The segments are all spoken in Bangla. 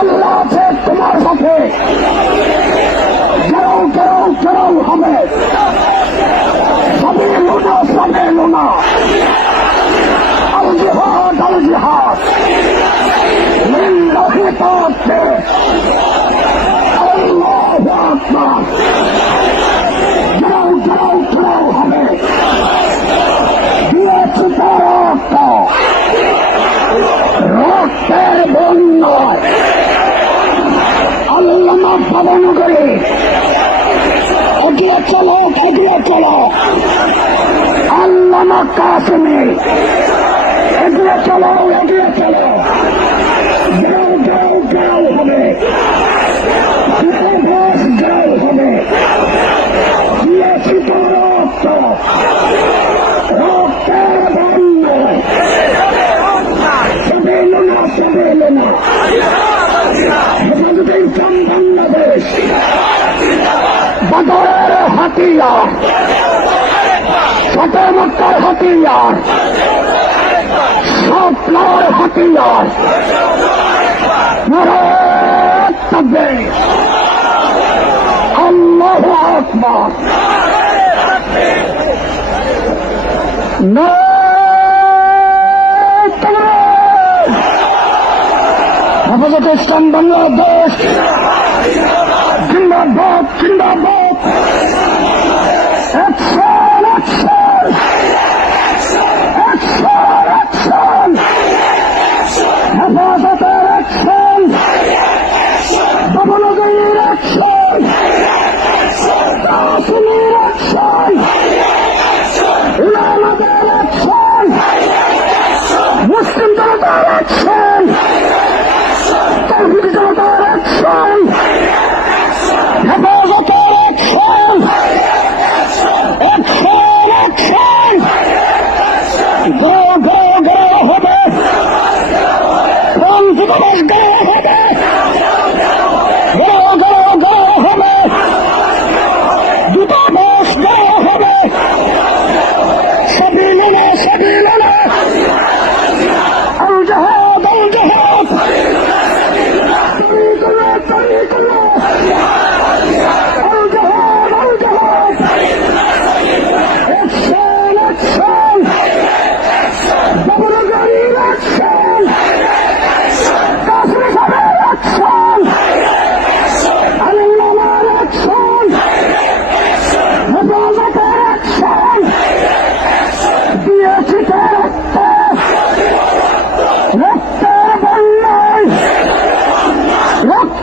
আল্লাহ আছে তোমার সাথে কেউ কেউ কেউ হবে। সবে লোনা সবে লোনা। এগিয়ে চলো এগিয়ে চলো আল্লামা কাসেম হাতিয়ার সতমক্কার হাতিয়ার সপ্লার হাতিয়ার তবে আল্লাহ আকবর। না হেফাজতে ইসলাম বাংলাদেশ। জিন্দাবাদ জিন্দাবাদ। Action! Action! ঘেরাও ঘেরাও হবে।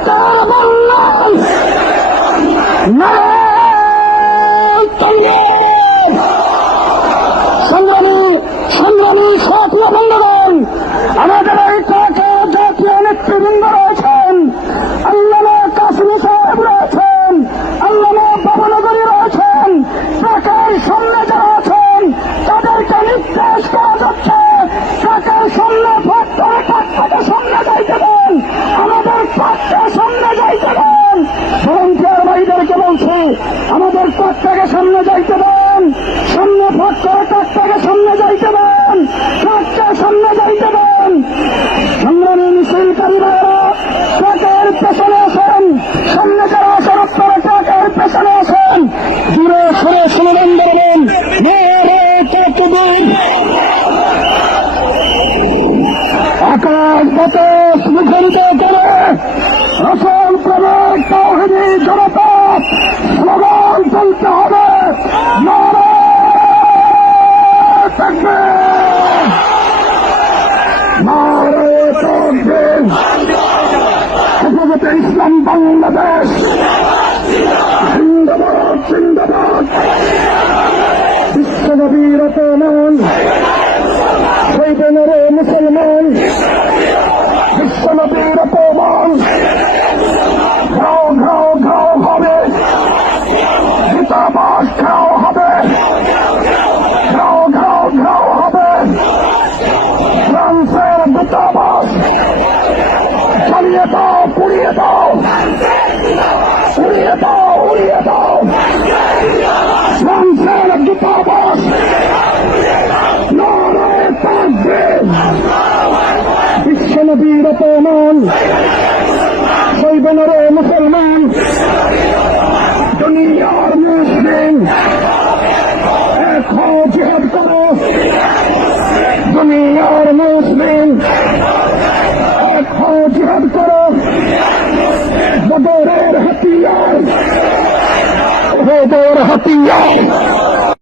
Allah. Never. সম্মেলন করবেন আকাশ বাতাস মুখরিত করে রসল প্রবেশ তাহিনী জনতা স্লোগান তুলতে হবে। ইসলাম বাংলাদেশ। জিন্দাবাদ জিন্দাবাদ। বিশ্বনবীর অপমান হইবেন রে মুসলমান। বিশ্বনবীর অপমান। ঘাও ঘাও ঘাও হবে। জিতাবাদ ঘাও হবে। ঘাও ঘাও ঘাও হবে। ফ্রান্সের দূতাবাস জ্বালিয়ে দাও, পুড়িয়ে দাও। পুড়িয়ে দাও। glória. বদরের হাতিয়ার বদর হাতিয়ার